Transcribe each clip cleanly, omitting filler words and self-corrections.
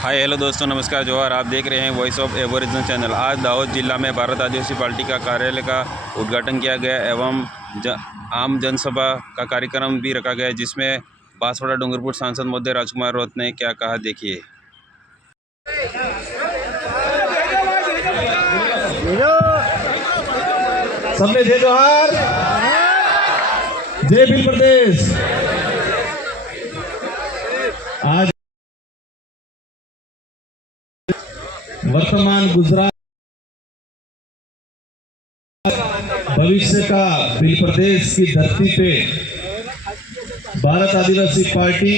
Hi hello दोस्तों, नमस्कार, जोहार। आप देख रहे हैं वॉइस ऑफ एबोरिजिनल चैनल। आज दाहोद जिला में भारत आदिवासी पार्टी का कार्यालय का उद्घाटन किया गया एवं आम जनसभा का कार्यक्रम भी रखा गया, जिसमें बांसवाड़ा डूंगरपुर सांसद महोदय राजकुमार राउत ने क्या कहा, देखिए। सबने जय जोहार, जय भील प्रदेश। आज वर्तमान गुजरात भविष्य का भील प्रदेश की धरती पे भारत आदिवासी पार्टी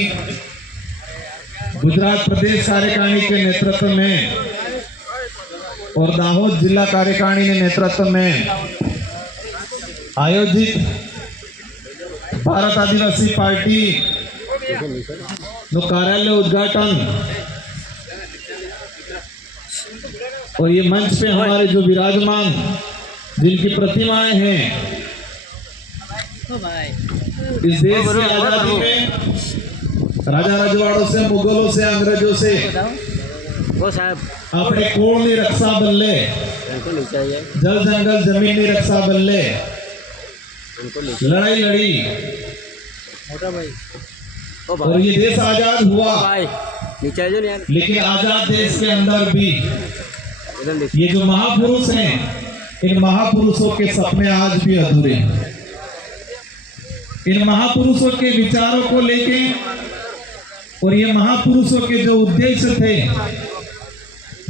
गुजरात प्रदेश कार्यकारिणी के नेतृत्व में और दाहोद जिला कार्यकारिणी के नेतृत्व में आयोजित भारत आदिवासी पार्टी कार्यालय उद्घाटन और ये मंच पे हमारे जो विराजमान जिनकी प्रतिमाएं हैं, इस देश की आजादी में राजा रजवाड़ों से, मुगलों से, अंग्रेजों से अपने कोण नहीं रक्षा बल्ले, जल जंगल जमीन नहीं रक्षा बल्ले लड़ाई लड़ी और ये देश आजाद हुआ। लेकिन आजाद देश के अंदर भी ये जो महापुरुष हैं, इन महापुरुषों के सपने आज भी अधूरे हैं। इन महापुरुषों के विचारों को लेके और ये महापुरुषों के जो उद्देश्य थे,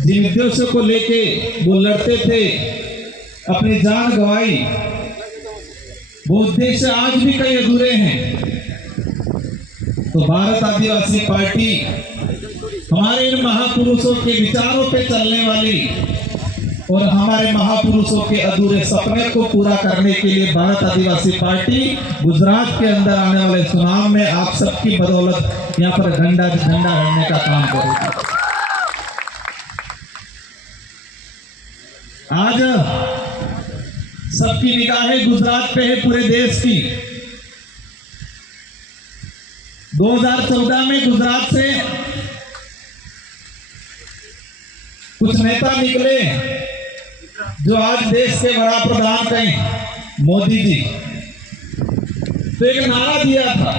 जिन उद्देश्यों को लेके वो लड़ते थे, अपनी जान गंवाई, वो उद्देश्य आज भी कई अधूरे हैं। तो भारत आदिवासी पार्टी हमारे इन महापुरुषों के विचारों पे चलने वाली और हमारे महापुरुषों के अधूरे सपने को पूरा करने के लिए भारत आदिवासी पार्टी गुजरात के अंदर आने वाले चुनाव में आप सबकी बदौलत यहाँ पर झंडा गड़ने का काम करेगी। आज सबकी निगाहें गुजरात पे है, पूरे देश की। 2014 में गुजरात से कुछ नेता निकले जो आज देश के बड़ा प्रधान कहें, मोदी जी। तो एक नारा दिया था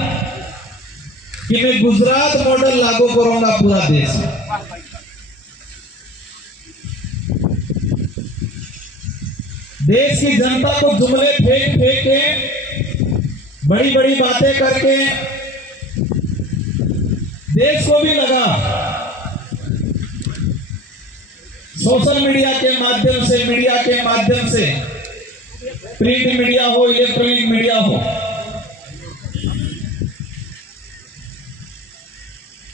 कि मैं गुजरात मॉडल लागू करूंगा पूरा देश में। देश की जनता को जुमले फेंक के, बड़ी बड़ी बातें करके देश को भी लगा सोशल मीडिया के माध्यम से, मीडिया के माध्यम से, प्रिंट मीडिया हो, इलेक्ट्रॉनिक मीडिया हो,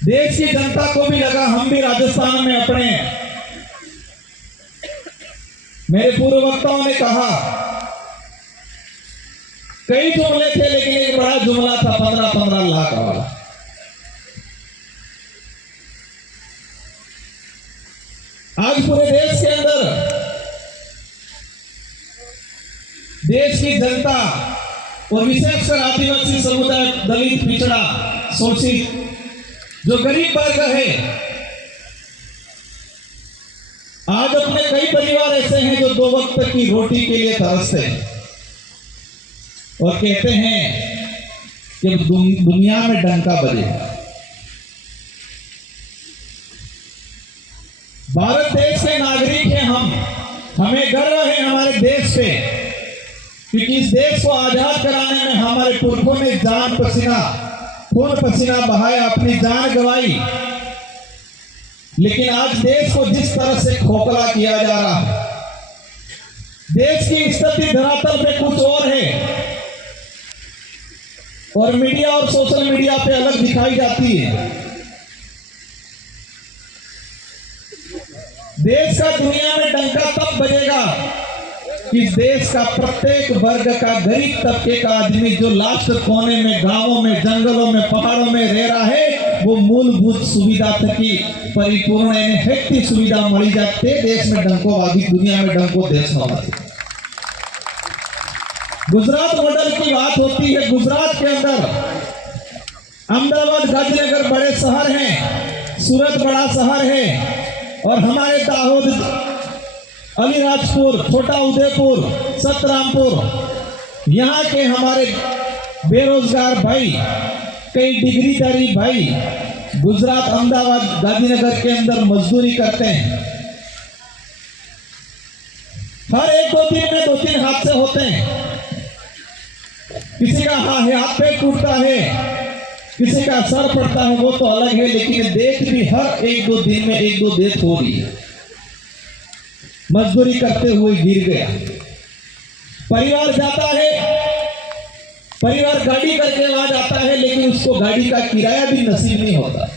देश की जनता को भी लगा हम भी राजस्थान में अपने, मेरे पूर्व वक्ताओं ने कहा कई जुमले थे, लेकिन एक बड़ा जुमला था 15-15 लाख वाला। आज पूरे देश के अंदर देश की जनता और विशेषकर आदिवासी समुदाय, दलित, पिछड़ा, शोषित, जो गरीब वर्ग है, आज अपने कई परिवार ऐसे हैं जो 2 वक्त की रोटी के लिए तरसते हैं और कहते हैं कि दुनिया में डंका बजेगा। भारत देश के नागरिक हैं हम, हमें गर्व है हमारे देश पे, क्योंकि इस देश को आजाद कराने में हमारे पुरखों ने जान पसीना, खून पसीना बहाया, अपनी जान गंवाई। लेकिन आज देश को जिस तरह से खोखला किया जा रहा है, देश की स्थिति धरातल पे कुछ और है और मीडिया और सोशल मीडिया पे अलग दिखाई जाती है। देश का दुनिया में डंका तब बजेगा कि देश का प्रत्येक वर्ग का, गरीब तबके का आदमी जो लास्ट कोने में, गांवों में, जंगलों में, पहाड़ों में रह रहा है, वो मूलभूत सुविधा तक की परिपूर्ण हेक्टी सुविधा मળી जाते देश में डंको वागी, दुनिया में डंको देश में वागी। गुजरात मॉडल की बात होती है। गुजरात के अंदर अहमदाबाद, गांधीनगर बड़े शहर हैं, सूरत बड़ा शहर है और हमारे दाहोद, अलीराजपुर, छोटा उदयपुर, सतरामपुर, यहाँ के हमारे बेरोजगार भाई, कई डिग्रीधारी भाई गुजरात, अहमदाबाद, गांधीनगर के अंदर मजदूरी करते हैं। हर एक दो दिन में 2-3 हादसे होते हैं। किसी का हाथ पैर टूटता है, किसी का सर पड़ता है, वो तो अलग है, लेकिन डेथ भी हर 1-2 दिन में 1-2 डेथ हो रही है। मजदूरी करते हुए गिर गया, परिवार जाता है, परिवार गाड़ी करके वहां जाता है, लेकिन उसको गाड़ी का किराया भी नसीब नहीं होता।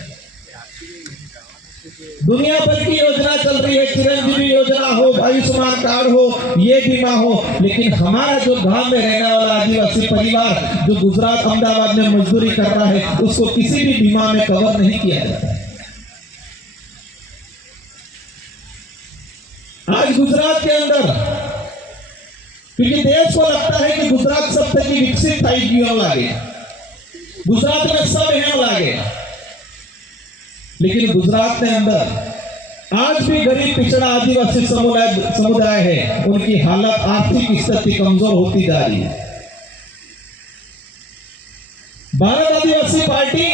दुनिया भर की योजना चल रही है, चिरंजीवी योजना हो, आयुष्मान कार्ड हो, ये बीमा हो, लेकिन हमारा जो गांव में रहने वाला आदिवासी परिवार जो गुजरात, अहमदाबाद में मजदूरी कर रहा है, उसको किसी भी बीमा में कवर नहीं किया जाता। आज गुजरात के अंदर, क्योंकि देश को लगता है कि गुजरात सब तक विकसित थाई गयो लागे, गुजरात में सब है लागे, लेकिन गुजरात के अंदर आज भी गरीब पिछड़ा आदिवासी समुदाय है, उनकी हालत, आर्थिक स्थिति कमजोर होती जा रही है। भारत आदिवासी पार्टी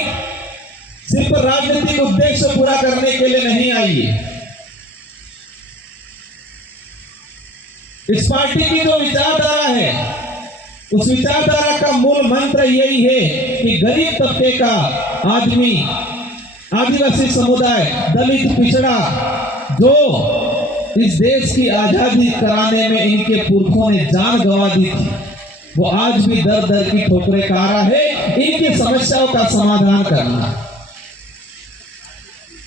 सिर्फ राजनीतिक उद्देश्य पूरा करने के लिए नहीं आई है। इस पार्टी की जो विचारधारा है, उस विचारधारा का मूल मंत्र यही है कि गरीब तबके का आदमी, आदिवासी समुदाय, दलित, पिछड़ा, जो इस देश की आजादी कराने में इनके पुरखों ने जान गंवा दी थी, वो आज भी दर दर की ठोकरें खा रहा है। इनकी समस्याओं का समाधान करना,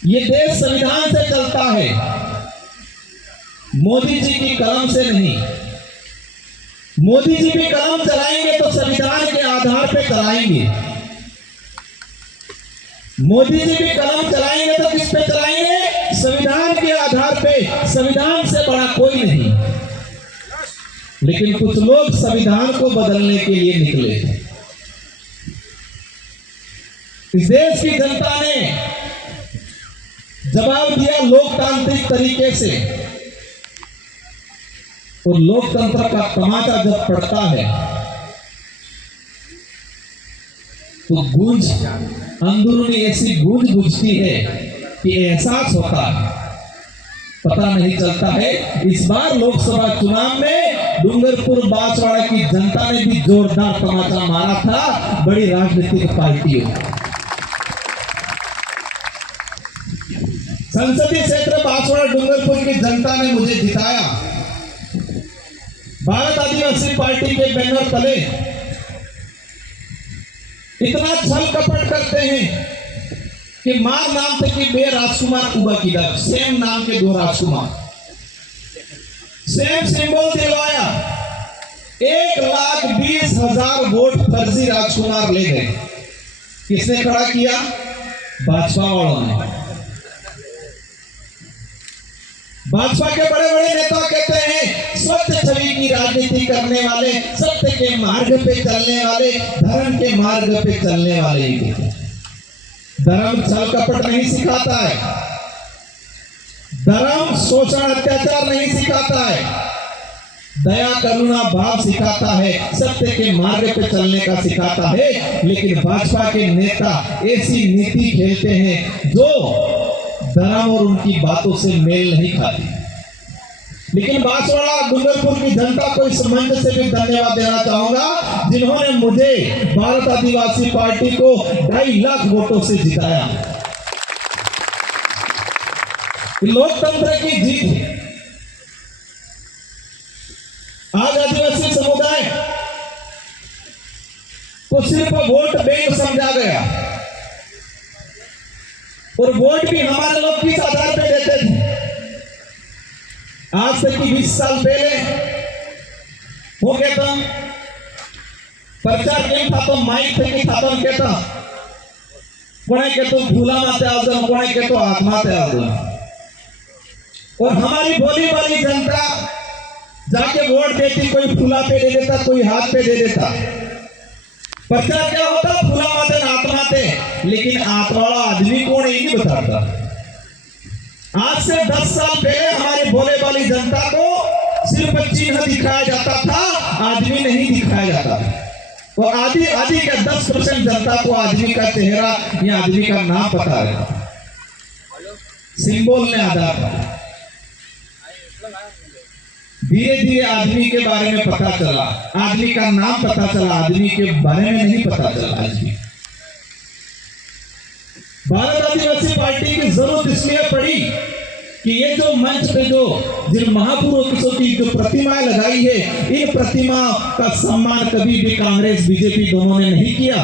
ये देश संविधान से चलता है, मोदी जी की कलम से नहीं। मोदी जी भी कलम चलाएंगे तो संविधान के आधार पे चलाएंगे। मोदी जी भी कलम चलाएंगे तो किस पे चलाएंगे? संविधान के आधार पे। संविधान से बड़ा कोई नहीं। लेकिन कुछ लोग संविधान को बदलने के लिए निकले। इस देश की जनता ने जवाब दिया लोकतांत्रिक तरीके से, और लोकतंत्र का तमाचा जब पड़ता है तो गूंज, अंदरूनी ऐसी गूंज बुझती है कि एहसास होता है, पता नहीं चलता है। इस बार लोकसभा चुनाव में डूंगरपुर बांसवाड़ा की जनता ने भी जोरदार तमाचा मारा था बड़ी राजनीतिक पार्टियों। संसदीय क्षेत्र बांसवाड़ा डूंगरपुर की जनता ने मुझे जिताया। भारत आदिवासी पार्टी के बैनर तले इतना छल कपट करते हैं कि मार नाम थे कि बे राजकुमार उबा किधर, सेम नाम के 2 राजकुमार, सेम सिंबल दिलवाया। 1,20,000 वोट फर्जी राजकुमार ले गए। किसने खड़ा किया? भाजपा वालों ने। भाजपा के बड़े बड़े नेता कहते हैं सत्य छवि की राजनीति करने वाले, सत्य के मार्ग पे चलने वाले, धर्म के मार्ग पे चलने वाले ही कहते हैं। धर्म छल कपट नहीं सिखाता है, धर्म शोषण अत्याचार नहीं सिखाता है, दया करुणा भाव सिखाता है, सत्य के मार्ग पे चलने का सिखाता है। लेकिन भाजपा के नेता ऐसी नीति खेलते हैं जो धर्म और उनकी बातों से मेल नहीं खाती। लेकिन बांसवाड़ा डूंगरपुर की जनता को इस मंच से भी धन्यवाद देना चाहूंगा जिन्होंने मुझे भारत आदिवासी पार्टी को 2.5 लाख वोटों से जिताया। लोकतंत्र की जीत है। आज आदिवासी समुदाय को सिर्फ वोट बैंक समझा गया, और वोट भी हमारे लोग किस आधार पे देते थे? आज से 20 साल पहले हो गया था प्रचार केम था तो माइक थे कि था तो कहता कोने के तो भूला माते आ जाओ, कोने के तो आत्माते आ जाओ। और हमारी भोली वाली जनता जाके वोट देती, कोई फूला पे दे देता, कोई हाथ पे दे देता। पर्चा क्या होता, फूला माते आत्माते, लेकिन आत्मावाला आदमी कौन है ये नहीं बताता। आज से 10 साल पहले हमारे भोले वाली जनता को सिर्फ चिन्ह दिखाया जाता था, आदमी नहीं दिखाया जाता। और आदि का 10% जनता को आदमी का चेहरा या आदमी का नाम पता है, सिंबल ने आधार पर। धीरे धीरे आदमी के बारे में पता चला, आदमी का नाम पता चला, आदमी के बारे में नहीं पता चला। आदमी भारत आदिवासी पार्टी की जरूरत इसलिए पड़ी कि ये जो मंच पे जो जिन महापुरुषों की जो प्रतिमाएं लगाई है, इन प्रतिमा का सम्मान कभी भी कांग्रेस बीजेपी दोनों ने नहीं किया।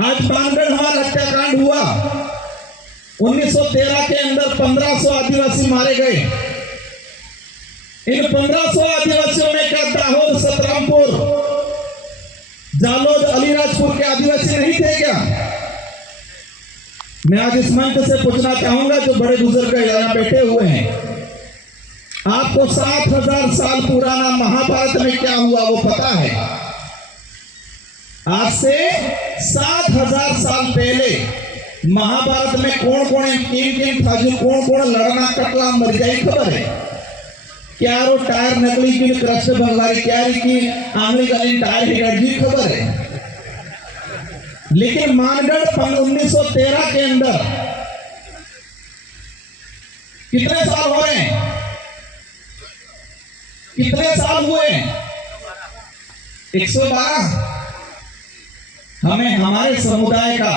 आज मानगढ़ हमारा हत्याकांड हुआ, 1913 के अंदर 1500 आदिवासी मारे गए। इन 1500 आदिवासियों में क्या दाहोद, सतरामपुर, जालोद, अलीराजपुर के आदिवासी नहीं थे क्या? मैं आज इस मंच से पूछना चाहूंगा, जो बड़े बुजुर्ग यहाँ बैठे हुए हैं, आपको 7000 साल पुराना महाभारत में क्या हुआ वो पता है? आज से 7000 साल पहले महाभारत में कौन कौन किन था, जो कौन कौन लड़ना कटला मर जाए खबर है? क्यारो टायर नकली की कृष्ण भगवारी क्यारी की आंगली कालीन टायर हिगड़जी खबर है। लेकिन मानगढ़ 1913 के अंदर कितने साल हो रहे हैं? कितने साल हुए? 112। हमें हमारे समुदाय का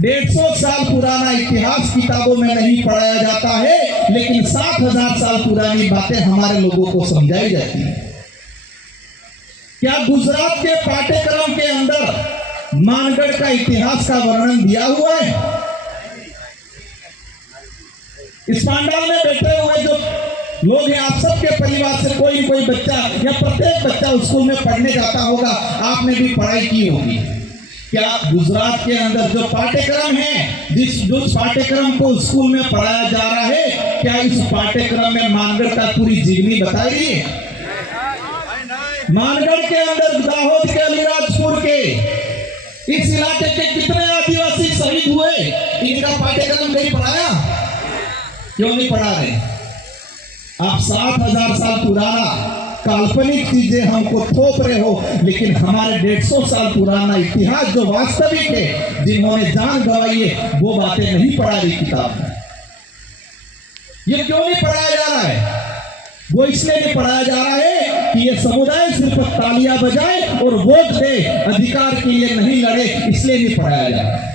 150 साल पुराना इतिहास किताबों में नहीं पढ़ाया जाता है, लेकिन 7000 साल पुरानी बातें हमारे लोगों को समझाई जाती है। क्या गुजरात के पाठ्यक्रम के अंदर मानगढ़ का इतिहास का वर्णन दिया हुआ है? इस पंडाल में बैठे हुए जो लोग हैं, आप सबके परिवार से कोई कोई बच्चा या प्रत्येक बच्चा स्कूल में पढ़ने जाता होगा, आपने भी पढ़ाई की होगी। क्या गुजरात के अंदर जो पाठ्यक्रम है, जिस पाठ्यक्रम को स्कूल में पढ़ाया जा रहा है, क्या इस पाठ्यक्रम में मानगढ़ का पूरी जीवनी बताई गई है? मानगढ़ के अंदर दाहोद के, अलीराजपुर के, इस इलाके के कितने आदिवासी शहीद हुए, इनका पाठ्यक्रम नहीं पढ़ाया? क्यों नहीं पढ़ा रहे? आप 7000 साल पुराना काल्पनिक चीजें हमको थोप रहे हो, लेकिन हमारे 150 साल पुराना इतिहास जो वास्तविक है, जिन्होंने जान गंवाई है, वो बातें नहीं पढ़ा रही किताब में। ये क्यों नहीं पढ़ाया जा रहा है? वो इसलिए नहीं पढ़ाया जा रहा है कि ये समुदाय सिर्फ तालियां बजाए और वोट दे, अधिकार के लिए नहीं लड़े, इसलिए नहीं पढ़ाया जा रहा है।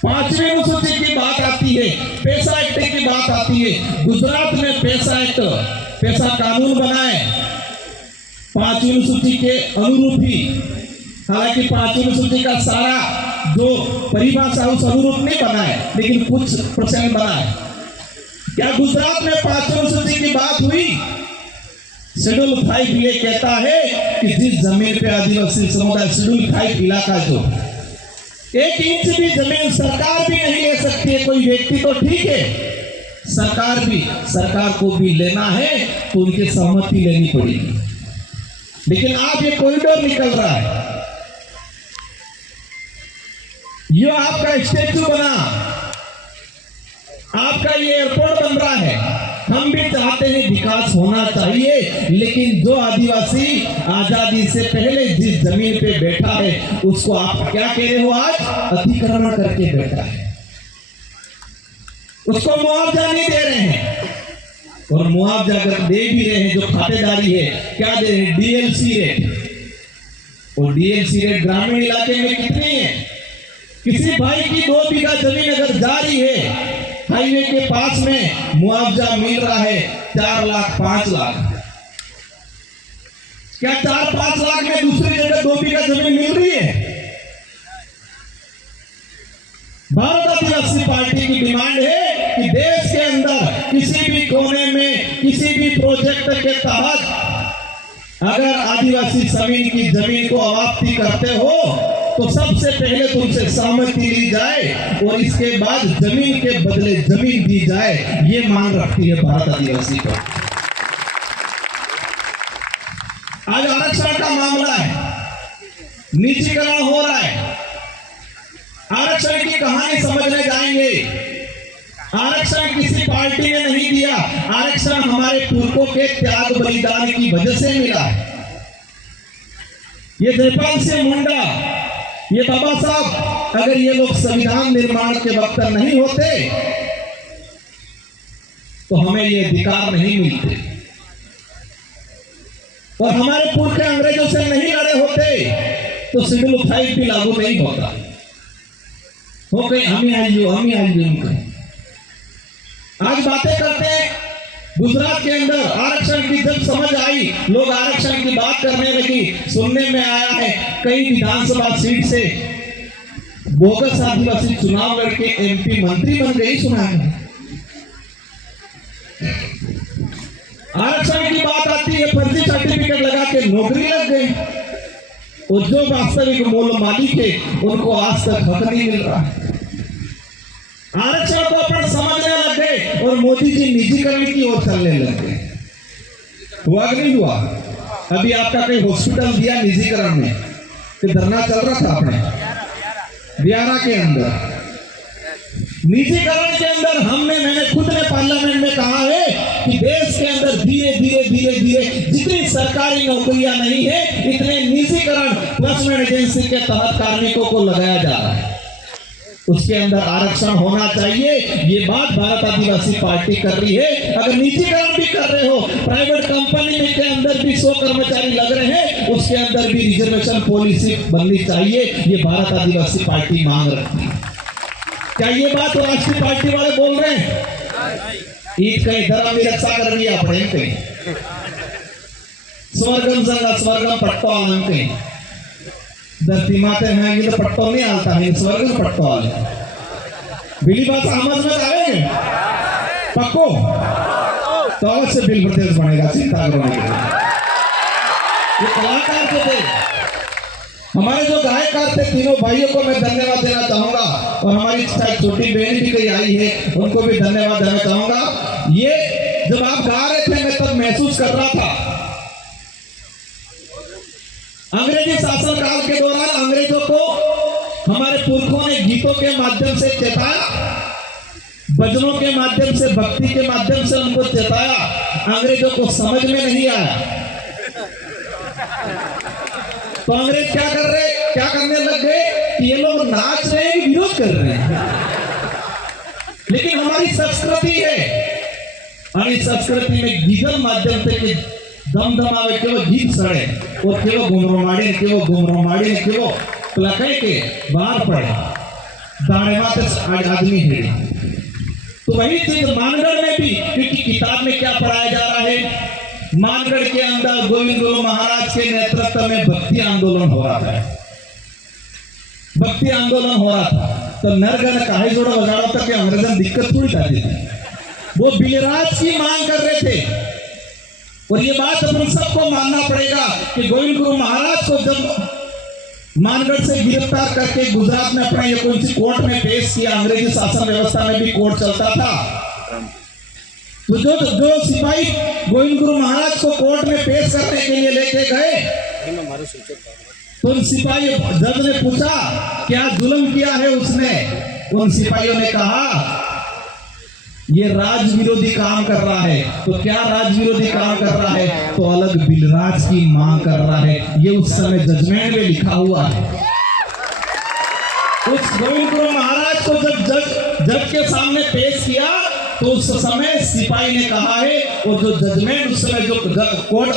5वीं अनुसूची की बात आती है, पैसा एक्ट की बात आती है। गुजरात में पैसा एक्ट, पैसा कानून बनाए 5वीं अनुसूची के अनुरूप ही। हालांकि 5वीं अनुसूची का सारा जो परिभाषा उस अनुरूप नहीं बनाए, लेकिन कुछ % बनाए। क्या गुजरात में 5वीं अनुसूची की बात हुई? शेड्यूल 5 ये कहता है कि जिस जमीन पे आदिवासी समुदाय, शेड्यूल 5 इलाका जो 1 इंच भी जमीन सरकार भी नहीं ले सकती है, कोई व्यक्ति तो ठीक है, सरकार को भी लेना है तो उनकी सहमति लेनी पड़ेगी। लेकिन आप ये कॉरिडोर निकल रहा है, ये आपका स्टैचू बना, आपका ये एयरपोर्ट बन रहा है। हम भी चाहते हैं विकास होना चाहिए, लेकिन जो आदिवासी आजादी से पहले जिस जमीन पे बैठा है, उसको आप क्या कह रहे हो? आज अतिक्रमण करके बैठा है, उसको मुआवजा नहीं दे रहे हैं। और मुआवजा अगर दे भी रहे हैं, जो खातेदारी है, क्या दे रहे हैं? DLC rate. और डीएलसी रेट ग्रामीण इलाके में कितनी है? किसी भाई की 2 बीघा जमीन अगर जा रही है, हाईवे के पास में मुआवजा मिल रहा है 4 लाख 5 लाख। क्या 4-5 लाख में दूसरी जगह 2 बीघा जमीन मिल रही है? भारत आदिवासी पार्टी की डिमांड है कि देश के अंदर किसी भी कोने में किसी भी प्रोजेक्ट के तहत अगर आदिवासी जमीन को अवाप्ति करते हो, तो सबसे पहले तुमसे सहमति ली जाए और इसके बाद जमीन के बदले जमीन दी जाए। ये मांग रखती है भारत आदिवासी पार्टी। आज आरक्षण का मामला है, निजीकरण हो रहा है। आरक्षण की कहानी समझने जाएंगे। आरक्षण किसी पार्टी ने नहीं दिया, आरक्षण हमारे पुरखों के त्याग बलिदान की वजह से मिला है। ये जयपाल सिंह मुंडा, ये बाबा साहब, अगर ये लोग संविधान निर्माण के वक्त नहीं होते तो हमें ये अधिकार नहीं मिलते, और हमारे पुरखे अंग्रेजों से नहीं लड़े होते तो शेड्यूल 5 भी लागू नहीं होता। हो गई हमें आई उनका। आज बातें करते हैं गुजरात के अंदर आरक्षण की जब समझ आई, लोग आरक्षण की बात करने लगी। सुनने में आया है कई विधानसभा सीट से बोगस आदिवासी चुनाव लड़के एमपी मंत्री बन गई। सुना है आरक्षण की बात आती है, फर्जी सर्टिफिकेट लगा के नौकरी लग गई, और जो वास्तविक मूल मालिक है उनको आज तक हक नहीं मिल रहा। आरक्षण को अपन समझने लग गए और मोदी जी निजीकरण की ओर चलने लग गए। हुआ कि नहीं हुआ? अभी आपका कोई हॉस्पिटल दिया निजीकरण में, तो धरना चल रहा था अपने बिहार के अंदर। निजीकरण के अंदर मैंने खुद ने पार्लियामेंट में कहा है कि देश के अंदर धीरे धीरे जितनी सरकारी नौकरियां नहीं है, इतने निजीकरण प्लेसमेंट एजेंसी के तहत कार्मिकों को लगाया जा रहा है। उसके अंदर आरक्षण होना चाहिए। ये बात भारत आदिवासी पार्टी कर रही है। अगर निजीकरण भी कर रहे हो, प्राइवेट कंपनी में के अंदर भी 100 कर्मचारी लग रहे हैं, उसके अंदर भी रिजर्वेशन पॉलिसी बननी चाहिए। ये भारत आदिवासी पार्टी मांग रही है। क्या ये बात राष्ट्रीय पार्टी वाले बोल रहे हैं? ईद कहीं धर्म की रक्षा कर रही है अपने कहीं स्वर्गम संग स्वर्गम पट्टो आलन कहीं धरती माते हैं, ये तो पट्टो नहीं आता है, स्वर्गम पट्टो आले बिली बात समझ में आएंगे पक्को तो अवश्य बिल प्रदेश बनेगा। चिंता करो नहीं। ये कलाकार जो थे, हमारे जो गायकार थे, तीनों भाइयों को मैं धन्यवाद देना चाहूंगा, और हमारी छोटी बहन भी कहीं आई है, उनको भी धन्यवाद देना चाहूंगा। ये जब आप गा रहे थे, मैं तब महसूस कर रहा था अंग्रेजी शासन काल के दौरान अंग्रेजों को हमारे पुरखों ने गीतों के माध्यम से चेताया, भजनों के माध्यम से, भक्ति के माध्यम से उनको चेताया। अंग्रेजों को समझ में नहीं आया तो अंग्रेज क्या करने लग गए कि ये लोग नाच रहे हैं, विरोध कर रहे हैं। लेकिन हमारी संस्कृति है, हमारी संस्कृति में गीतल माध्यम से कि दमदमावे केवल गीत सड़े और केवल घुमरो माड़ी केवल प्लकाई के बाहर पड़े दाढ़े माते आदमी है। तो वही चीज मानगढ़ में भी, क्योंकि किताब में क्या पढ़ाया जा रहा है, मानगढ़ के अंदर गोविंद गुरु महाराज के नेतृत्व में भक्ति आंदोलन हो रहा था। भक्ति आंदोलन हो रहा था तो नरगण काहे जोड़ा बजाड़ा था कि अंग्रेजन दिक्कत थोड़ी जाती थी। वो बिलराज की मांग कर रहे थे, और ये बात अपन सबको मानना पड़ेगा कि गोविंद गुरु महाराज को जब मानगढ़ से गिरफ्तार करके गुजरात में अपने ये कौन सी कोर्ट में पेश किया, अंग्रेजी शासन व्यवस्था में भी कोर्ट चलता था, तो जो सिपाही गोविंद गुरु महाराज को कोर्ट में पेश करने के लिए लेके गए, तो उन सिपाही जज ने पूछा क्या जुल्म किया है उसने। उन सिपाहियों ने कहा ये राज विरोधी काम कर रहा है। तो क्या राज विरोधी काम कर रहा है? तो अलग बिलराज की मांग कर रहा है। ये उस समय जजमेंट में लिखा हुआ है। उस गोविंद गुरु महाराज को जब जज के सामने पेश किया तो उस समय सिपाही ने कहा है, और जो जजमेंट उस समय जो कोर्ट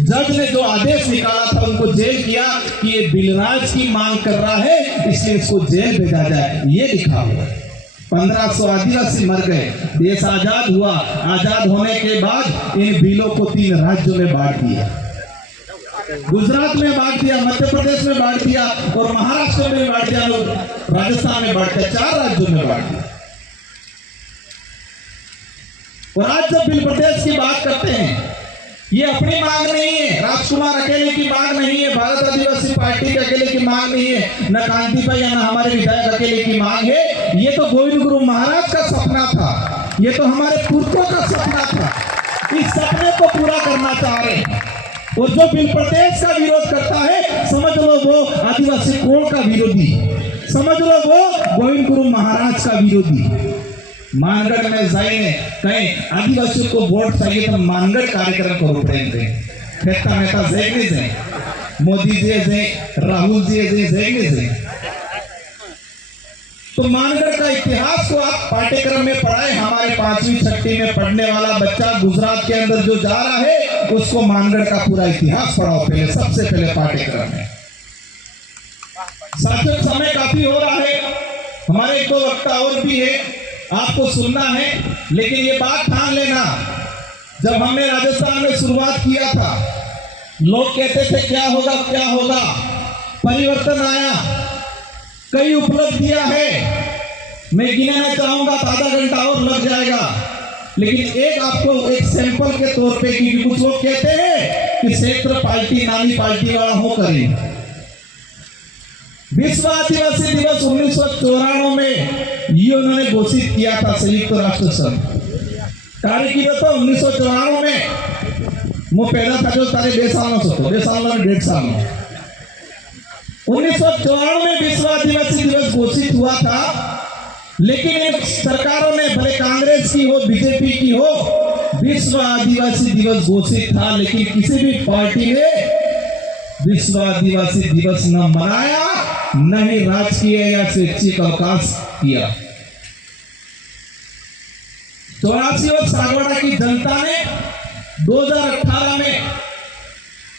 जज ने जो आदेश निकाला था, उनको जेल किया कि ये बिलराज की मांग कर रहा है, इसलिए इसको जेल भेजा जाए। ये लिखा हुआ है। 1500 आदिवासी मर गए, देश आजाद हुआ। आजाद होने के बाद इन बिलों को 3 राज्यों में बांट दिया। गुजरात में बांट दिया, मध्य प्रदेश में बांट दिया, और महाराष्ट्र में बांट दिया, राजस्थान में बांट दिया। 4 राज्यों में बांट दिया। और आज जब बिल प्रदेश की बात करते हैं, ये अपनी मांग नहीं है, राजकुमार अकेले की मांग नहीं है, भारत आदिवासी पार्टी के अकेले की मांग नहीं है, न कांति भाई या न हमारे विधायक अकेले की मांग है। ये तो गोविंद गुरु महाराज का सपना था, ये तो हमारे पुरखों का सपना था। इस सपने को पूरा करना चाह रहे हैं। और जो बिल प्रदेश का विरोध करता है, समझ लो वो आदिवासी कोण का विरोधी, समझ लो वो गोविंद गुरु महाराज का विरोधी। मानगढ़ में जाइए कहीं आदिवासियों को वोट चाहिए तो मानगढ़ कार्यक्रम करो प्रेम से, फेंकता मेहता जैगने से, मोदी जी जे, राहुल जी जे जैगने से। तो मानगढ़ का इतिहास को आप पाठ्यक्रम में पढ़ाए। हमारे 5वीं 6वीं में पढ़ने वाला बच्चा गुजरात के अंदर जो जा रहा है उसको मानगढ़ का पूरा इतिहास पढ़ाओ पहले, सबसे पहले पाठ्यक्रम में। साथियों समय काफी हो रहा है, हमारे 1-2 वक्ता और भी है, आपको सुनना है, लेकिन ये बात ठान लेना, जब हमने राजस्थान में शुरुआत किया था लोग कहते थे क्या होगा, परिवर्तन आया, कई उपलब्धियां है, मैं गिनाना चाहूंगा तो आधा घंटा और लग जाएगा, लेकिन एक आपको एक सैंपल के तौर पे, क्योंकि कुछ लोग कहते हैं कि क्षेत्र पार्टी नानी पार्टी वाला हो करें। विश्व आदिवासी दिवस 1994 में ये उन्होंने घोषित किया था संयुक्त राष्ट्र संघ, कार्य किया था 1994 में। वो पैदा था जो तारे 2 साल में 1.5 साल में 1994 में विश्व आदिवासी दिवस घोषित हुआ था। लेकिन इन सरकारों ने, भले कांग्रेस की हो बीजेपी की हो, विश्व आदिवासी दिवस घोषित था, लेकिन किसी भी पार्टी ने विश्व आदिवासी दिवस न मनाया, न ही राजकीय या स्वैच्छिक अवकाश किया। 84 और सागवाड़ा की जनता ने 2018 में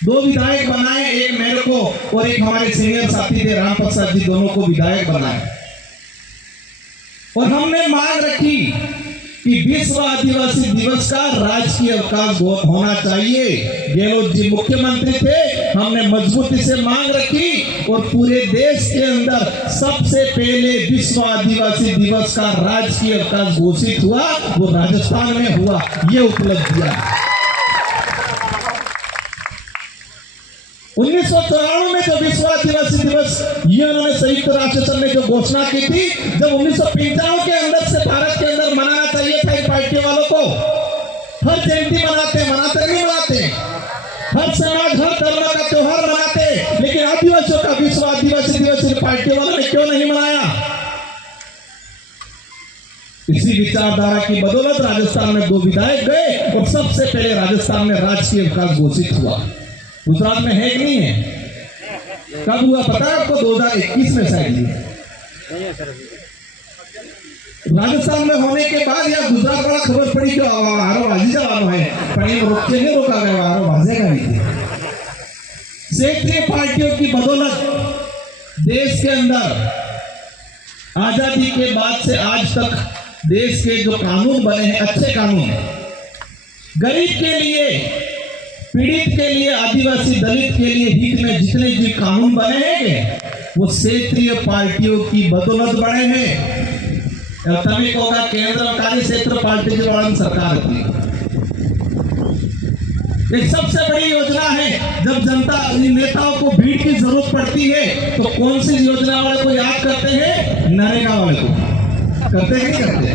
2 विधायक बनाए, एक मेरे को और एक हमारे सीनियर साथी थे राम प्रसाद जी, दोनों को विधायक बनाए। और हमने मांग रखी कि विश्व आदिवासी दिवस का राजकीय अवकाश होना चाहिए। गहलोत जी मुख्यमंत्री थे, हमने मजबूती से मांग रखी और पूरे देश के अंदर सबसे पहले विश्व आदिवासी दिवस का राजकीय अवकाश घोषित हुआ, वो राजस्थान में हुआ। ये उपलब्धियां 1994 में जो विश्व आदिवासी दिवस ये उन्होंने संयुक्त राष्ट्र संघ ने जो घोषणा की थी, जब 1995 के अंदर से भारत के अंदर मनाना चाहिए था इन पार्टियों वालों को। हर जयंती मनाते नहीं मनाते, हर समाज हर धर्म का त्योहार मनाते, लेकिन आदिवासियों का विश्व आदिवासी दिवस इन पार्टियों वालों ने क्यों नहीं मनाया? इसी विचारधारा की बदौलत राजस्थान में 2 विधायक गए और सबसे पहले राजस्थान में राजकीय अवकाश घोषित हुआ। गुजरात में है कि नहीं है? कब हुआ पता है आपको? 2021 में शायद। राजस्थान में होने के बाद या गुजरात वाला खबर पड़ी कि आरो बाजी जवाब है, पर ये रोके नहीं रोका गया, आरो बाजेगा नहीं। क्षेत्रीय पार्टियों की बदौलत देश के अंदर आजादी के बाद से आज तक देश के जो कानून बने हैं, अच्छे कानून, गरीब के लिए, पीड़ित के लिए, आदिवासी दलित के लिए हित में जितने भी कानून बने हैं वो क्षेत्रीय पार्टियों की बदौलत बने हैं। तभी होगा केंद्र कार्य क्षेत्र पार्टी की वाली सरकार की एक सबसे बड़ी योजना है। जब जनता नेताओं को भीड़ की जरूरत पड़ती है तो कौन सी योजना वाले को याद करते हैं? नरेगा वाले को। करते हैं नहीं करते?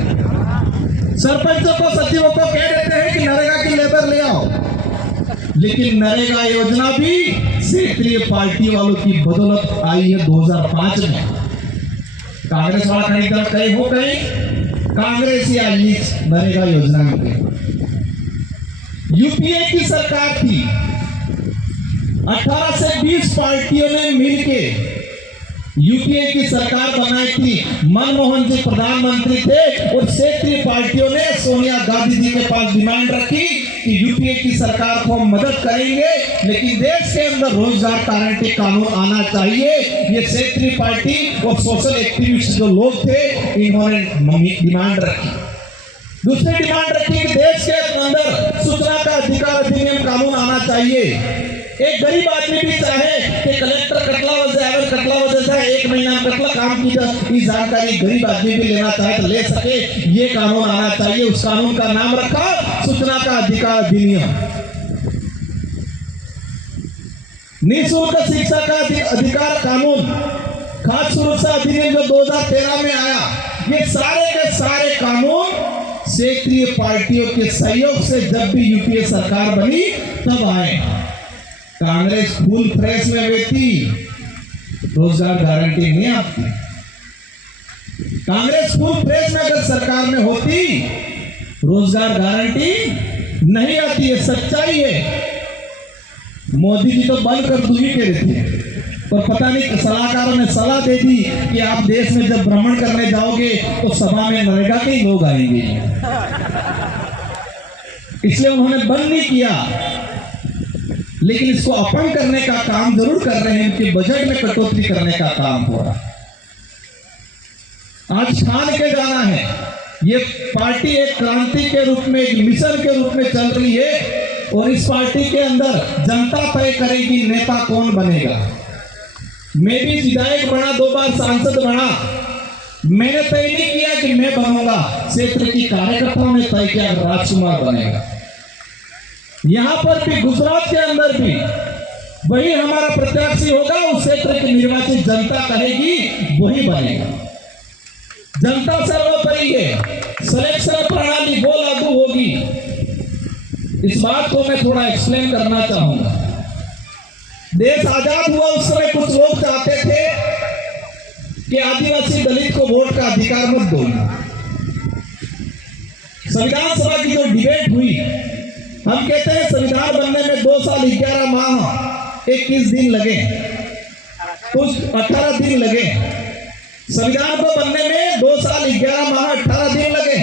सरपंचों को, सचिवों को कह देते हैं कि नरेगा की लेबर ले आओ, लेकिन नरेगा योजना भी क्षेत्रीय पार्टी वालों की बदौलत आई है 2005 में। कांग्रेस वाला कहीं हो कहीं कांग्रेस या लीच नरेगा योजना में। यूपीए की सरकार थी, 18 से 20 पार्टियों ने मिलके यूपीए की सरकार बनाई थी। मनमोहन जी प्रधानमंत्री थे और क्षेत्रीय पार्टियों ने सोनिया गांधी जी के पास डिमांड रखी कि यूपीए की सरकार को हम मदद करेंगे, लेकिन देश के अंदर रोजगार गारंटी कानून आना चाहिए। ये क्षेत्रीय पार्टी और सोशल एक्टिविस्ट जो लोग थे, इन्होंने डिमांड रखी। दूसरी डिमांड रखी कि देश के अंदर सूचना का अधिकार अधिनियम कानून आना चाहिए। एक गरीब आदमी भी चाहे कि कलेक्टर कटला वजह, अगर कटला वजह से 1 महीना कटला काम की जानकारी गरीब आदमी भी लेना चाहे तो ले सके, ये कानून आना चाहिए। उस कानून का नाम रखा सूचना का अधिकार अधिनियम। निःशुल्क शिक्षा का अधिकार कानून, खाद्य सुरक्षा अधिनियम जो 2013 में आया, ये सारे के सारे कानून क्षेत्रीय पार्टियों के सहयोग से जब भी यूपीए सरकार बनी तब आए। कांग्रेस फुल फ्रेश में बेटी रोजगार गारंटी नहीं आपकी। कांग्रेस फुल फ्रेश में अगर सरकार में होती रोजगार गारंटी नहीं आती है, सच्चाई है। मोदी जी तो बंद कर दूंगी कह रहे थे, पर पता नहीं सलाहकारों ने सलाह दे दी कि आप देश में जब भ्रमण करने जाओगे तो सभा में नरेगा के ही लोग आएंगे, इसलिए उन्होंने बंद नहीं किया। लेकिन इसको अपंग करने का काम जरूर कर रहे हैं, कि बजट में कटौती करने का काम हो रहा। आज छान के जाना है। ये पार्टी एक क्रांति के रूप में, एक मिशन के रूप में चल रही है, और इस पार्टी के अंदर जनता तय करेगी नेता कौन बनेगा। मैं भी विधायक बना, 2 बार सांसद बना, मैंने तय नहीं किया कि मैं बनूंगा, क्षेत्र की कार्यकर्ताओं ने तय किया राजकुमार बनेगा। यहां पर भी, गुजरात के अंदर भी वही हमारा प्रत्याशी होगा, उस क्षेत्र की निर्वाचित जनता कहेगी वही बनेगा। जनता सर्वोपरि है, सिलेक्शन प्रणाली वो लागू होगी। इस बात को मैं थोड़ा एक्सप्लेन करना चाहूंगा। देश आजाद हुआ उस समय कुछ लोग चाहते थे कि आदिवासी दलित को वोट का अधिकार मत दो। संविधान सभा की जो डिबेट हुई, हम कहते हैं संविधान बनने में 2 साल 11 माह 21 दिन लगे, कुछ 18 दिन लगे। संविधान को बनने में 2 साल 11 माह 18 दिन लगे।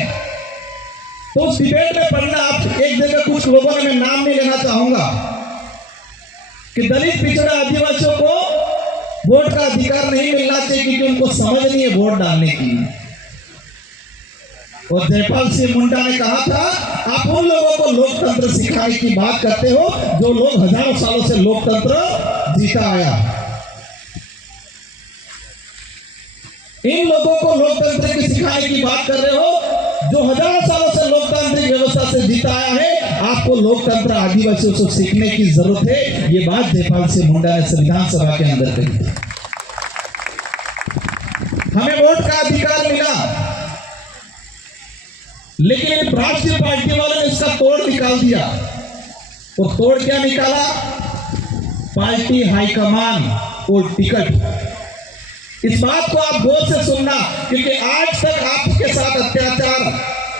तो उस डिबेट में पढ़ना, आप एक जगह कुछ लोगों ने, मैं नाम नहीं लेना चाहूंगा, कि दलित पिछड़ा आदिवासियों को वोट का अधिकार नहीं मिलना चाहिए क्योंकि उनको समझ नहीं है वोट डालने की। और जयपाल सिंह मुंडा ने कहा था, आप उन लोगों को लोकतंत्र सिखाने की बात करते हो जो लोग हजारों सालों से लोकतंत्र जीता आया। इन लोगों को लोकतंत्र की सिखाने की बात कर रहे हो जो हजारों सालों से लोकतांत्रिक व्यवस्था से जीता आया है। आपको लोकतंत्र आदिवासियों से सीखने की जरूरत है। ये बात जयपाल सिंह मुंडा ने संविधान सभा के अंदर कही। हमें वोट का अधिकार मिला, लेकिन राष्ट्रीय पार्टी वालों ने इसका तोड़ निकाल दिया। वो तोड़ क्या निकाला? पार्टी हाईकमान और टिकट। इस बात को आप गौर से सुनना, क्योंकि आज तक आपके साथ अत्याचार,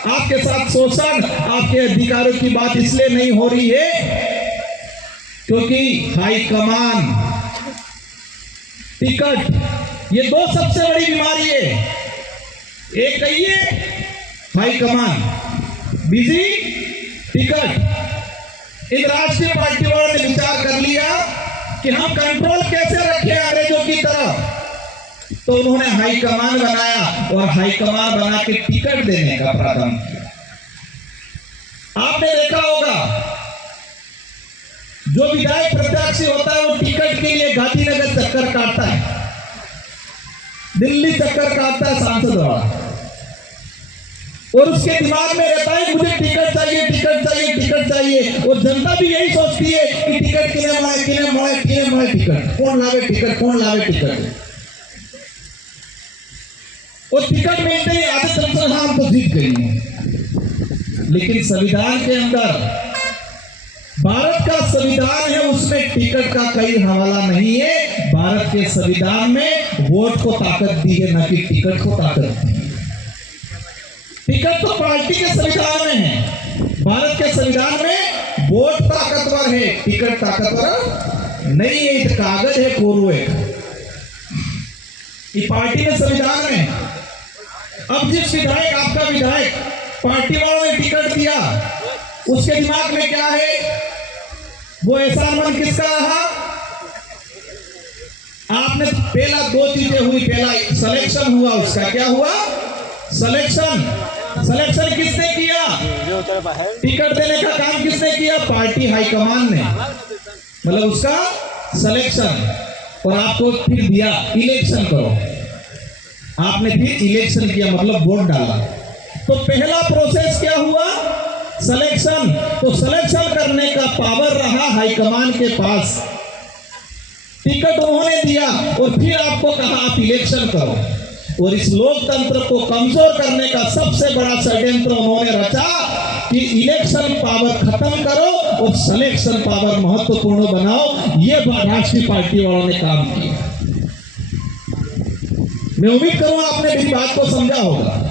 आपके साथ शोषण, आपके अधिकारों की बात इसलिए नहीं हो रही है क्योंकि हाईकमान, टिकट, ये 2 सबसे बड़ी बीमारी है। एक कहिए हाईकमान, बिजी टिकट। इन राष्ट्रीय पार्टी वालों ने विचार कर लिया कि हम कंट्रोल कैसे रखें अंग्रेजों की तरह, तो उन्होंने हाईकमान बनाया और हाईकमान बना के टिकट देने का प्रारंभ किया। आपने देखा होगा, जो विधायक प्रत्याशी होता है वो टिकट के लिए गांधीनगर चक्कर काटता है, दिल्ली चक्कर काटता है सांसद वाला, और उसके दिमाग में रहता है मुझे टिकट चाहिए, टिकट चाहिए, टिकट चाहिए। और जनता भी यही सोचती है कि टिकट किने मोए टिकट, कौन लावे टिकट, कौन लावे टिकट। और टिकट मिलते ही आधे चंद्र हम तो जीत गई है। लेकिन संविधान के अंदर, भारत का संविधान है, उसमें टिकट का कई हवाला नहीं है। भारत के संविधान में वोट को ताकत दी है, न कि टिकट को ताकत दी है। टिकट तो पार्टी के संविधान में है, भारत के संविधान में वोट ताकतवर है, टिकट ताकतवर नहीं है। ये कागज है, कोरू है, ये पार्टी के संविधान में है। अब जिस विधायक, आपका विधायक, पार्टी वालों ने टिकट दिया, उसके दिमाग में क्या है? वो एहसानमंद किसका रहा? आपने पहला 2 चीजें हुई। पहला सिलेक्शन हुआ, उसका क्या हुआ? सिलेक्शन किसने किया? टिकट देने का काम किसने किया? पार्टी हाईकमान ने, मतलब उसका सिलेक्शन। और आपको फिर दिया इलेक्शन करो, आपने फिर इलेक्शन किया, मतलब वोट डाला। तो पहला प्रोसेस क्या हुआ? सिलेक्शन। तो सिलेक्शन करने का पावर रहा हाईकमान के पास, टिकट उन्होंने दिया और फिर आपको कहा आप इलेक्शन करो। और इस लोकतंत्र को कमजोर करने का सबसे बड़ा षड्यंत्र उन्होंने रचा कि इलेक्शन पावर खत्म करो और सिलेक्शन पावर महत्वपूर्ण बनाओ। ये राष्ट्रीय पार्टी वालों ने काम किया। मैं उम्मीद करूंगा आपने मेरी बात को समझा होगा।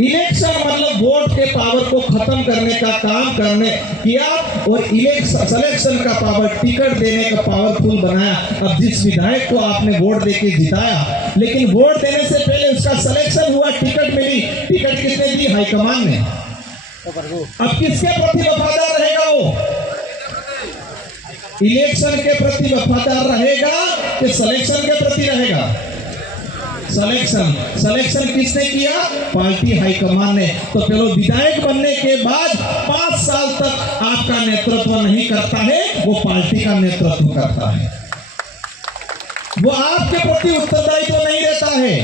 इलेक्शन मतलब वोट के पावर को खत्म करने का काम करने किया और सिलेक्शन का पावर, टिकट देने का पावरफुल बनाया। अब जिस विधायक को आपने वोट देके जिताया, लेकिन वोट देने से पहले उसका सिलेक्शन हुआ, टिकट मिली, टिकट किसने दी? हाईकमान ने। अब किसके प्रति वफादार रहेगा वो? इलेक्शन के प्रति वफादार रहेगा कि सिलेक्शन के प्रति रहेगा? सिलेक्शन किसने किया? पार्टी हाईकमान ने। तो चलो, विधायक बनने के बाद 5 साल तक आपका नेतृत्व नहीं करता है, वो पार्टी का नेतृत्व करता है। वो आपके प्रति उत्तरदायी तो नहीं रहता है,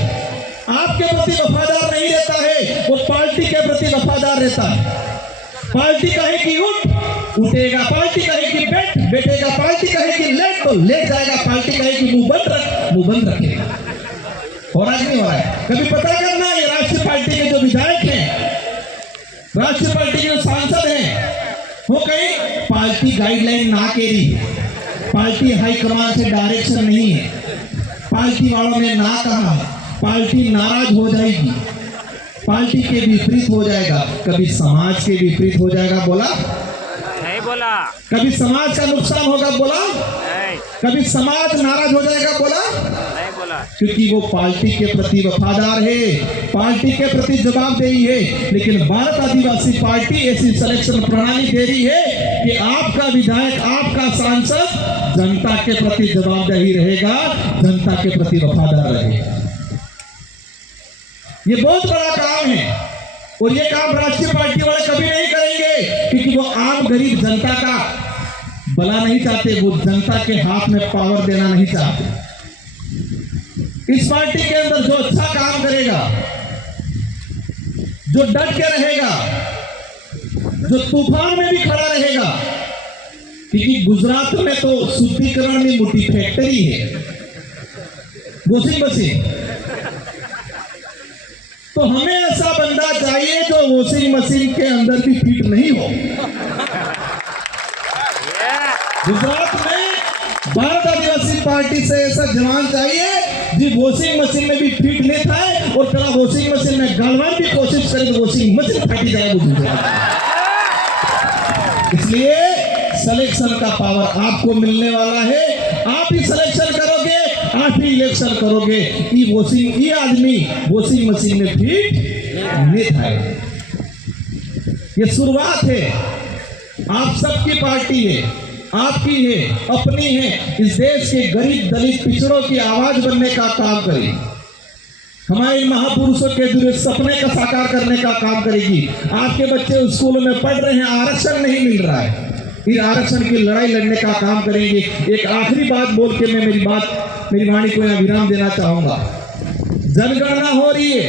आपके प्रति वफादार नहीं रहता है, वो पार्टी के प्रति वफादार रहता है। पार्टी कहेगी उठ, उठेगा। पार्टी कहेगी बैठ, बैठेगा। पार्टी कहेगी लेट, तो लेट जाएगा। पार्टी कहेगी मुंह बंद रख, मुंह बंद रखेगा। हो रहा नहीं हो रहा है? कभी पता करना, ये राष्ट्रीय पार्टी के जो विधायक हैं, राष्ट्रीय पार्टी के जो सांसद हैं, वो कहीं पार्टी गाइडलाइन ना केरी, पार्टी हाईकमान से डायरेक्शन नहीं है, पार्टी वालों ने ना कहा, पार्टी नाराज हो जाएगी, पार्टी के विपरीत हो जाएगा, कभी समाज के विपरीत हो जाएगा, बोला नहीं बोला, कभी समाज का नुकसान होगा, बोला नहीं, कभी समाज नाराज हो जाएगा, बोला नहीं बोला। क्योंकि वो पार्टी के प्रति वफादार है, पार्टी के प्रति जवाबदेही है। लेकिन भारत आदिवासी पार्टी ऐसी सिलेक्शन प्रणाली दे रही है कि आपका विधायक, आपका सांसद जनता के प्रति जवाबदेही रहेगा, जनता के प्रति वफादार रहेगा। ये बहुत बड़ा काम है और ये काम राष्ट्रीय पार्टी वाले कभी नहीं करेंगे, क्योंकि वो आम गरीब जनता का भला नहीं चाहते, वो जनता के हाथ में पावर देना नहीं चाहते। इस पार्टी के अंदर जो अच्छा काम करेगा, जो डट के रहेगा, जो तूफान में भी खड़ा रहेगा, क्योंकि गुजरात में तो शुद्धिकरण में मोटी फैक्ट्री है, वॉशिंग मशीन, तो हमें ऐसा बंदा चाहिए जो वॉशिंग मशीन के अंदर भी फिट नहीं हो। गुजरात में भारत आदिवासी पार्टी से ऐसा जवान चाहिए जो वॉशिंग मशीन में भी फिट नहीं था और कला वॉशिंग मशीन में गलवान की कोशिश करे तो वॉशिंग मशीन फटी जाए वो गुजरात। इसलिए सिलेक्शन का पावर आपको मिलने वाला है। आप ही सिलेक्शन करोगे, आप ही इलेक्शन करोगे। ये आदमी वॉशिंग मशीन में फिट नहीं था। ये शुरुआत है, आप सबकी पार्टी है, आपकी है, अपनी है। इस देश के गरीब दलित पिछड़ों की आवाज बनने का काम करेगी, हमारे महापुरुषों के जो सपने का साकार करने का काम करेगी। आपके बच्चे स्कूलों में पढ़ रहे हैं, आरक्षण नहीं मिल रहा है, फिर आरक्षण की लड़ाई लड़ने का काम करेंगे। एक आखिरी बात बोल के मैं मेरी वाणी को यहाँ विराम देना चाहूंगा। जनगणना हो रही है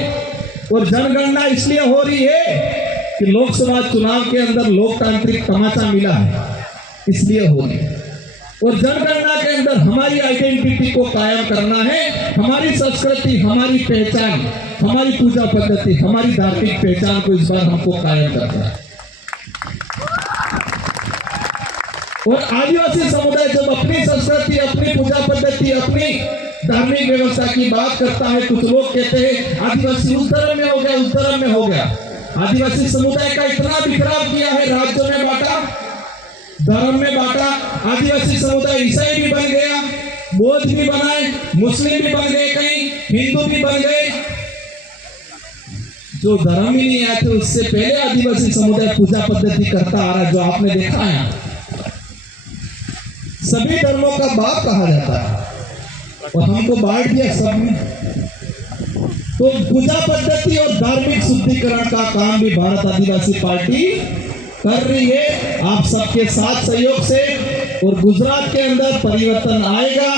और जनगणना इसलिए हो रही है कि लोकसभा चुनाव के अंदर लोकतांत्रिक तमाचा मिला है, इसलिए हो रही है। और जनगणना के अंदर हमारी आइडेंटिटी को कायम करना है, हमारी संस्कृति, हमारी पहचान, हमारी पूजा पद्धति, हमारी धार्मिक पहचान को इस बार हमको कायम करना है। और आदिवासी समुदाय जब अपनी संस्कृति, अपनी पूजा पद्धति, अपनी धार्मिक व्यवस्था की बात करता है, कुछ लोग कहते हैं आदिवासी उस धर्म में हो गया, उस धर्म में हो गया। आदिवासी समुदाय का इतना बिखराव किया है, राज्यों में बांटा, धर्म में बांटा। आदिवासी समुदाय ईसाई भी बन गया, बौद्ध भी बनाए, मुस्लिम भी बन गए, कहीं हिंदू भी बन गए। जो धर्म ही नहीं आते उससे पहले आदिवासी समुदाय पूजा पद्धति करता आ रहा, जो आपने देखा है। सभी धर्मों का बाप कहा जाता है और हमको बांट दिया सब में। तो पूजा पद्धति और धार्मिक शुद्धिकरण का काम भी भारत आदिवासी पार्टी कर रही है, आप सबके साथ सहयोग से। और गुजरात के अंदर परिवर्तन आएगा।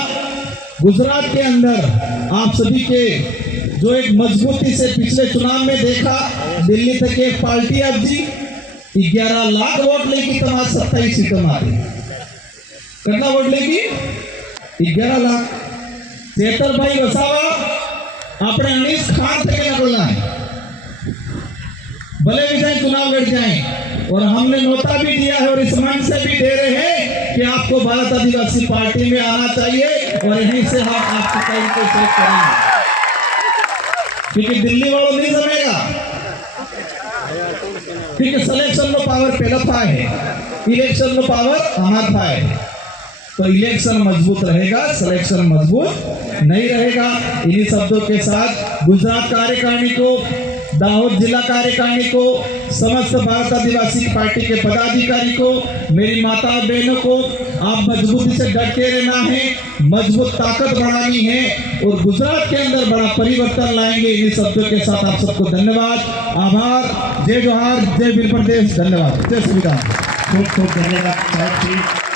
गुजरात के अंदर आप सभी के जो एक मजबूती से पिछले चुनाव में देखा, दिल्ली तक एक पार्टी अब जी 11 लाख वोट लेगी, तमाम 27 सीटें मारी। कितना वोट लेगी? 11 लाख। चेतर भाई वसावा अपने अनीस खान तक निकलना है। भले विधायक चुनाव लड़ जाएं, और हमने नोटा भी दिया है और इस मंच से भी दे रहे हैं कि आपको भारत आदिवासी पार्टी में आना चाहिए और यहीं से हम आपकी टाइम को सेट करेंगे, क्योंकि दिल्ली वालों नहीं जमेगा, क्योंकि सिलेक्शन में पावर पहला पाए है, इलेक्शन में पावर हमारा पाए है। तो इलेक्शन मजबूत रहेगा, सिलेक्शन मजबूत नहीं रहेगा। इन्हीं शब्दों के साथ गुजरात कार्यकारिणी को, दाहोद जिला कार्यकारिणी को, समस्त भारत आदिवासी पार्टी के पदाधिकारी को, मेरी माता बहनों को, आप मजबूती से डटे रहना है, मजबूत ताकत बढ़ानी है और गुजरात के अंदर बड़ा परिवर्तन लाएंगे। इन्हीं शब्दों के साथ आप सबको धन्यवाद, आभार, जय जोहार, जय वीर प्रदेश, धन्यवाद, जय संविधान। खूब खूब धन्यवाद साहब जी।